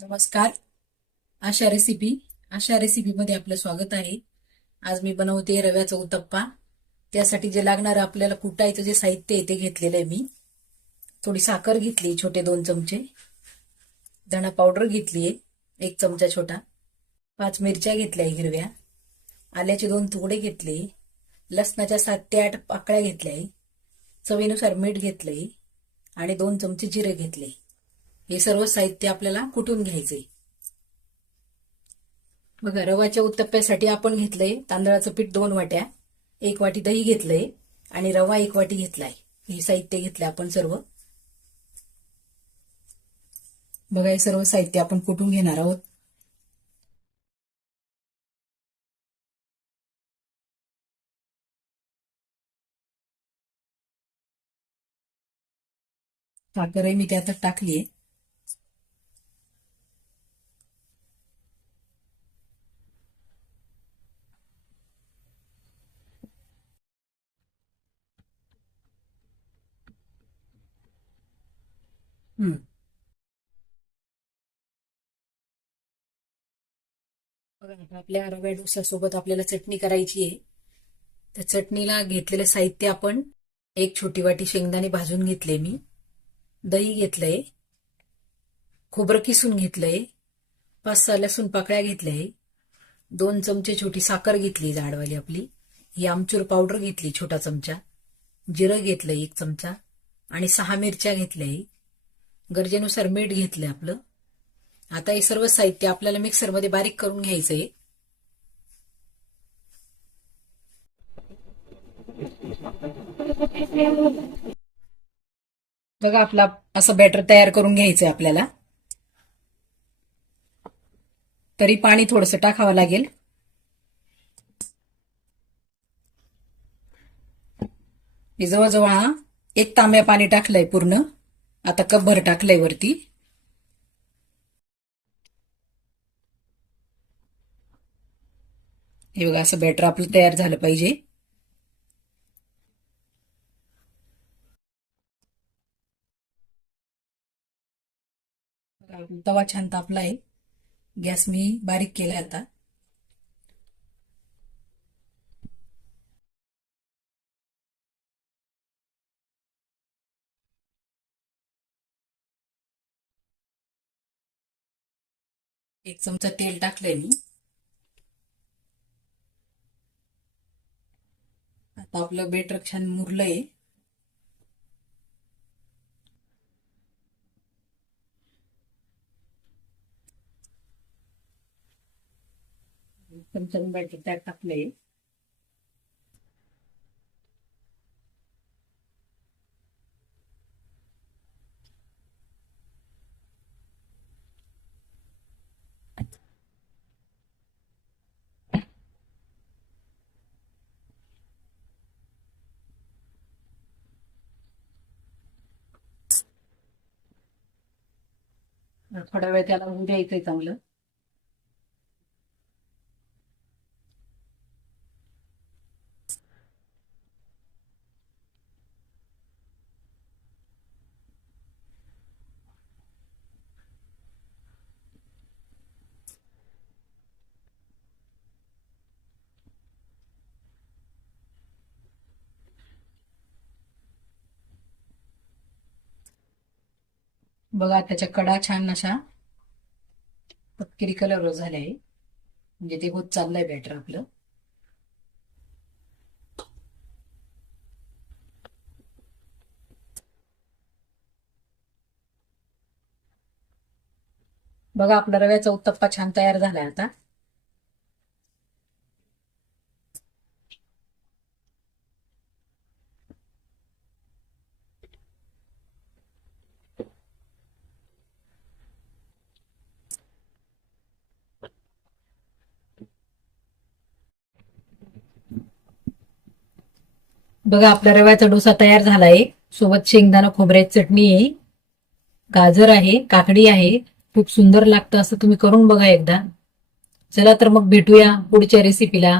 नमस्कार. आशा रेसिपी मध्ये आपलं स्वागत आहे. आज मी बनवते रव्याचा उत्तप्पा. त्यासाठी जे लागणारं आपल्याला कुटायचं जे साहित्य आहे ते घेतलेलं आहे मी. थोडी साखर घेतली, छोटे 2 चमचे. धणा पावडर घेतलीये 1 चमचा छोटा. 5 मिरच्या घेतल्या हिरव्या. आल्याचे 2 तुकडे घेतले. लसणाच्या 7 ते 8 पाकळ्या घेतल्या. चवीनुसार मीठ घेतलंय आणि 2 चमचे जिरे घेतले. हे सर्व साहित्य आपल्याला कुटून घ्यायचंय. बघा, रवाच्या उत्तप्प्यासाठी आपण घेतलंय तांदळाचं पीठ 2 वाट्या, 1 वाटी दही घेतलंय आणि रवा 1 वाटी घेतलाय. हे साहित्य घेतलंय आपण सर्व. बघा, हे सर्व साहित्य आपण कुटून घेणार आहोत. साखरही मी त्यातच टाकलीये. बघा, आता आपल्या रव्या डोसासोबत आपल्याला चटणी करायची आहे. त्या चटणीला घेतलेलं साहित्य आपण 1 छोटी वाटी शेंगदाणे भाजून घेतले मी, दही घेतलंय, खोबरं किसून घेतलंय, 5-6 लसूण पाकळ्या घेतलंय, 2 चमचे छोटी साखर घेतली जाडवाली आपली, ही आमचूर पावडर घेतली छोटा चमचा, जिरं घेतलंय 1 चमचा आणि 6 मिरच्या घेतल्याय. गरजेनुसार मीठ घेतलंय आपलं. आता हे सर्व साहित्य आपल्याला मिक्सरमध्ये बारीक करून घ्यायचंय. बघा, आपला असं बॅटर तयार करून घ्यायचंय आपल्याला. तरी पाणी थोडंसं टाकावं लागेल. मी जवळजवळ 1 तांब्या पाणी टाकलंय पूर्ण. आता कपभर टाकलंय वरती. हे बघा, असं बॅटर आपलं तयार झालं पाहिजे. तवा छान तापला आहे. गॅस मी बारीक केलाय आता. एक चमचा तेल टाकलंय मी. आता आपलं बॅटर छान मुरलंय. चमचा बॅटर त्यात टाकलंय. थोडा वेळ त्याला होऊ द्यायचंय चांगलं. बघा, त्याच्या कडा छान अशा तपकिरी कलर झाले आहे. म्हणजे ते होत चाललंय बॅटर आपलं. बघा, आपला रव्याचा उत्तप्पा छान तयार झालाय आता. बघा, आपला रव्याचा डोसा तयार झालाय. सोबत शेंगदाणा खोबऱ्याची चटणी आहे, गाजर आहे, काकडी आहे. खूप सुंदर लागतं. असं तुम्ही करून बघा एकदा. चला तर मग भेटूया पुढच्या रेसिपीला.